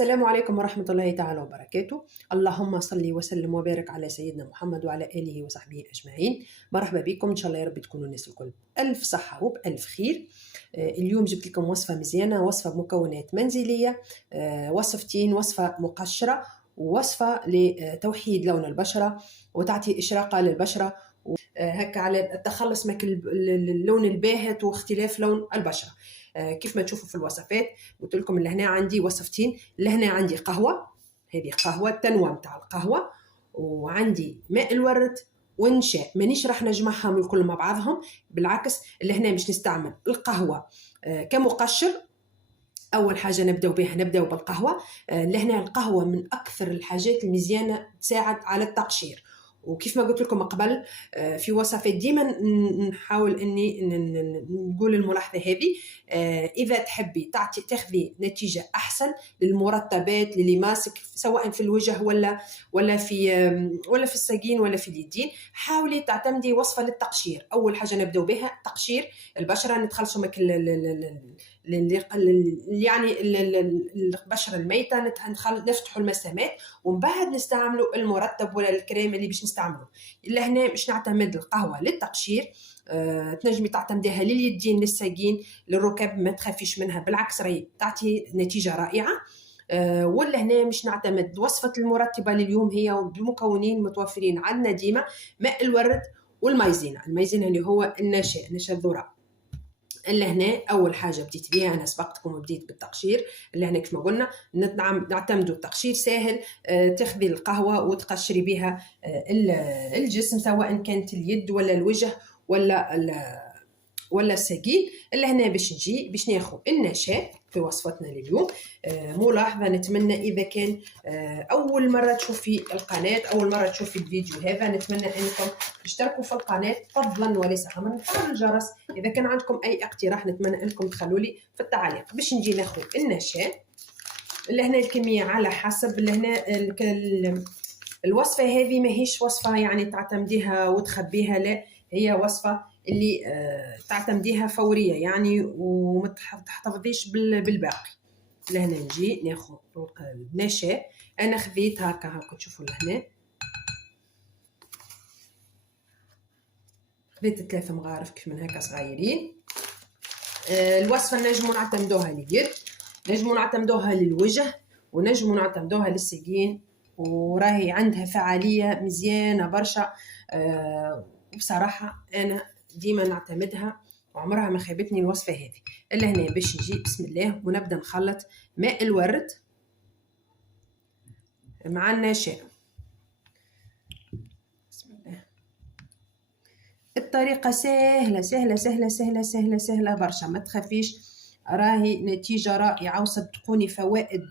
السلام عليكم ورحمة الله تعالى وبركاته. اللهم صل وسلم وبارك على سيدنا محمد وعلى آله وصحبه أجمعين. مرحبا بكم، إن شاء الله يا رب تكونوا الناس الكل بألف صحة وبألف خير. اليوم جبت لكم وصفة مزيانة، وصفة بمكونات منزلية، وصفتين: وصفة مقشرة ووصفة لتوحيد لون البشرة وتعطي إشراقة للبشرة، هكا على التخلص من اللون الباهت واختلاف لون البشرة. كيف ما تشوفوا في الوصفات قلت لكم لهنا عندي وصفتين. لهنا عندي قهوة، هذه قهوة التنوى متاع القهوة، وعندي ماء الورد ونشاء. مانيش راح نجمعهم الكل مع بعضهم، بالعكس لهنا مش نستعمل القهوة كمقشر. أول حاجة نبدأ بالقهوة. لهنا القهوة من أكثر الحاجات المزيانة تساعد على التقشير، وكيف ما قلت لكم قبل في وصفات ديما نحاول اني نقول الملاحظه هذه. اذا تحبي تاخذي نتيجه احسن للمرطبات للي ماسك سواء في الوجه ولا في الساقين ولا في اليدين، حاولي تعتمدي وصفه للتقشير. اول حاجه نبداو بها تقشير البشره، نتخلصوا من يعني البشره الميته، نفتحوا المسامات ومن بعد نستعملوا المرطب ولا الكريم اللي باش نستعمله. لهنا مش نعتمد القهوه للتقشير، تنجمي تعتمديها لليدين للساقين للركب، ما تخافيش منها، بالعكس راهي تعطي نتيجه رائعه. ولا هنا مش نعتمد وصفه المرطبه لليوم، هي بمكونين متوفرين عندنا ديما: ماء الورد والمايزينا. المايزينا اللي هو نشا الذرة. اللي هنا اول حاجه بديت بيها، انا سبقتكم وبديت بالتقشير. اللي هنا كما قلنا نعتمدوا التقشير سهل. تاخذي القهوه وتقشري بها الجسم، سواء كانت اليد ولا الوجه ولا الساقين. اللي هنا باش ناخذ النشاء في وصفتنا لليوم. ملاحظه، نتمنى اذا كان اول مره تشوفي القناه، اول مره تشوفي الفيديو هذا، نتمنى انكم تشتركوا في القناه فضلا وليس امرا، وتفعلوا الجرس. اذا كان عندكم اي اقتراح نتمنى انكم تخلوا لي في التعليق. باش نجي ناخذ النشاء. اللي هنا الكميه على حسب. اللي هنا الوصفه هذه ماهيش وصفه يعني تعتمديها وتخبيها، لا، هي وصفه اللي تعتمديها فوريه يعني، وما تحتفظيش بالباقي. لهنا نجي ناخذ النشاء. انا خذيت هكا تشوفوا لهنا، خذيت 3 مغارف كيف من هكا صغيرين. الوصفه نجموا نعتمدوها لليد، نجموا نعتمدوها للوجه، ونجموا نعتمدوها للساقين، وراهي عندها فعاليه مزيانه برشا. وبصراحه انا ديما نعتمدها وعمرها ما خيبتني الوصفه هذه. اللي هنا باش نجي بسم الله ونبدا نخلط ماء الورد مع النشاء. بسم الله. الطريقه سهله سهله سهله سهله سهله سهله برشا، ما تخافيش، راهي نتيجه رائعه. وصدقوني فوائد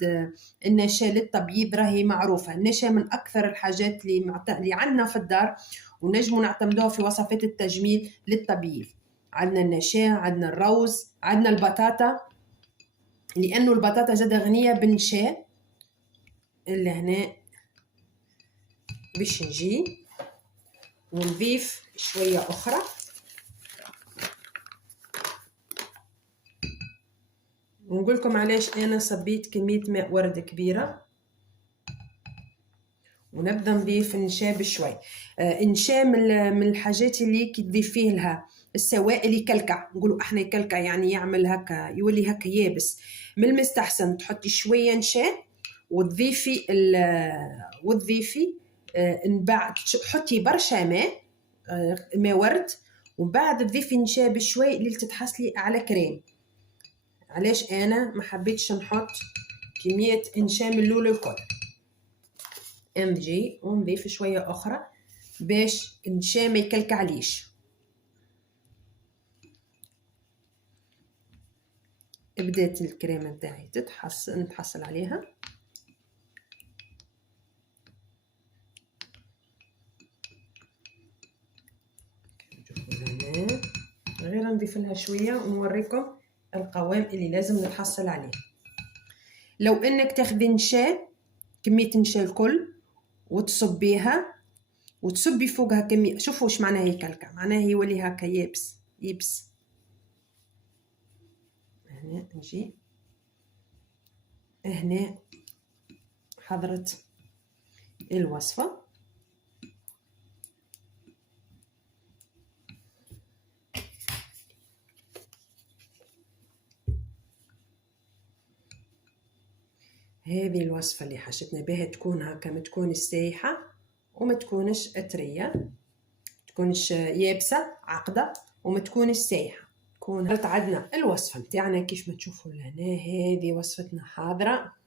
النشاء للتبييض راهي معروفه. النشاء من اكثر الحاجات اللي عندنا في الدار، ونجموا نعتمدوها في وصفات التجميل للتبييض. عندنا النشاء، عندنا الروز، عندنا البطاطا، لانه البطاطا زاده غنيه بالنشاء. اللي هنا باش نجي ونضيف شويه اخرى. ونقول لكم علاش انا صبيت كميه ماء ورد كبيره، ونبدا نضيف النشا بشوي. النشا من الحاجات اللي كي تضيفيه لها السوائل يكلكع، نقولوا احنا يكلكع يعني يعمل هكا، يولي هكا يابس. من المستحسن تحطي شويه نشا وتضيفي من بعد حطي برشا ماء ورد، ومن بعد تضيفي نشا بشوي اللي تتحصلي على كريم. علاش انا ما حبيتش نحط كميه نشا من الاول الكل. نجي ونضيف شويه اخرى باش النشا ما يكلكعليش. بدات الكريمه نتاعي نتحصل عليها. غير نضيف لها شويه ونوريكم القوام اللي لازم نتحصل عليه. لو انك تاخذي نشا، كميه نشا الكل وتصبيها وتصبي فوقها كميه، شوفوا واش معناها يكلكع، معناها يولي هكا يبس. هنا نجي هنا حضرت الوصفة. هذه الوصفة اللي حشتنا بها تكون هكا، ما تكونش سايحة وما تكونش طرية، تكونش يابسة عقدة وما تكونش سايحة، تكون عندنا الوصفة متاعنا كيف ما تشوفوا لهنا. هذه وصفتنا حاضرة.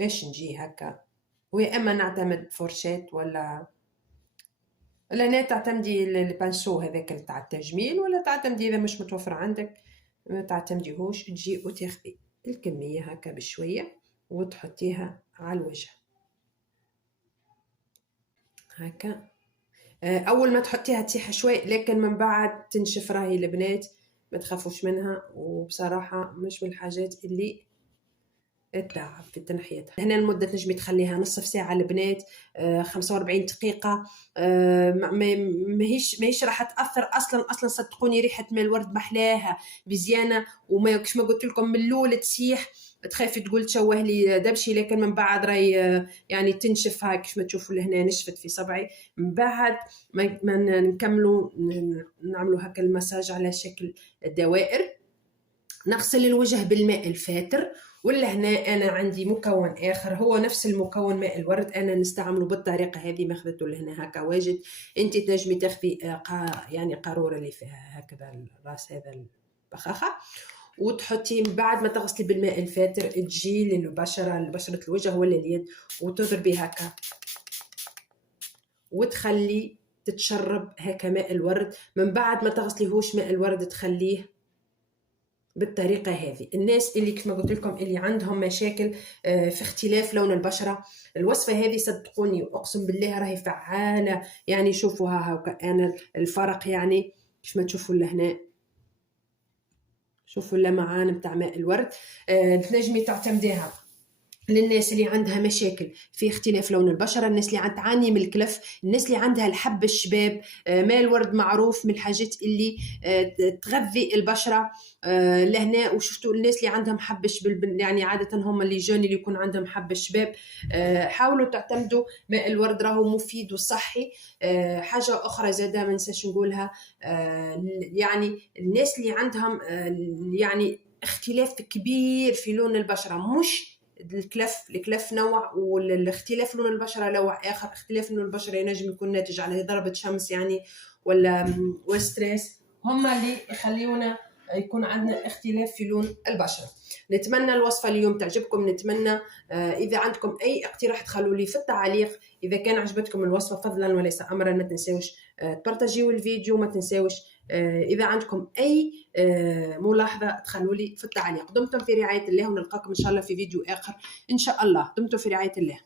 ايش نجي هكا، ويا اما نعتمد فرشات ولا هنا تعتمدي البانسو هذاك تاع التجميل، ولا تعتمدي اذا مش متوفر عندك ما تعتمديهوش، تجي وتاخذي الكمية هكا بشوية وتحطيها على الوجه هكا. اول ما تحطيها تسيح شوي، لكن من بعد تنشف. راهي البنات ما تخافوش منها، وبصراحة مش من الحاجات اللي التعب في تنحيتها. هنا المدة تنجمي تخليها نصف ساعة البنات، 45 دقيقة. ماهيش راح تأثر أصلا صدقوني. ريحة ماء الورد محلاها بزيانة، وما كش ما قلت لكم من الأول تسيح تخافي تقول تشوه لي دبشي، لكن من بعد راي يعني تنشف. هاك كيف ما تشوفوا لهنا نشفت في صبعي. من بعد ما نكملوا نعملوا هكا المساج على شكل دوائر. نغسل الوجه بالماء الفاتر. ولا هنا انا عندي مكون اخر هو نفس المكون ماء الورد، انا نستعمله بالطريقه هذه. ما خذته لهنا هكا واجد. انت تنجمي تاخذي يعني قاروره اللي فيها هكذا الراس هذا البخاخه، وتحطي بعد ما تغسلي بالماء الفاتر تجي لبشره الوجه ولا اليد وتضربي هكا وتخلي تتشرب هكا ماء الورد. من بعد ما تغسليهوش ماء الورد تخليه بالطريقه هذه. الناس اللي كما قلت لكم اللي عندهم مشاكل في اختلاف لون البشره، الوصفه هذه صدقوني واقسم بالله راهي فعاله. يعني شوفوها هكا انا الفرق، يعني كيف ما تشوفوا لهنا، شوفوا اللمعان نتاع ماء الورد. تنجمي تعتمديها للناس اللي عندها مشاكل في اختلاف لون البشره، الناس اللي تعاني من الكلف، الناس اللي عندها الحب الشباب. ماء الورد معروف من الحاجات اللي تغذي البشره لهنا. وشفتوا الناس اللي عندهم حب الشباب، يعني عاده هم اللي جون اللي يكون عندهم حب الشباب. حاولوا تعتمدوا ماء الورد، راهو مفيد وصحي. حاجه اخرى زاده ما ننساش نقولها، يعني الناس اللي عندهم يعني اختلاف كبير في لون البشره، مش الكلف نوع والاختلاف لون البشره نوع اخر. اختلاف لون البشره ينجم يكون ناتج على ضربه شمس يعني ولا ستريس، هما اللي يخليونا يكون عندنا اختلاف في لون البشره. نتمنى الوصفه اليوم تعجبكم. نتمنى اذا عندكم اي اقتراح تخلوا لي في التعليق. اذا كان عجبتكم الوصفه فضلا وليس امرا ما تنساوش تبارطاجيوا الفيديو. ما تنساوش اذا عندكم اي ملاحظه تخلوا لي في التعليق. دمتم في رعايه الله، ونلقاكم ان شاء الله في فيديو اخر ان شاء الله. دمتم في رعايه الله.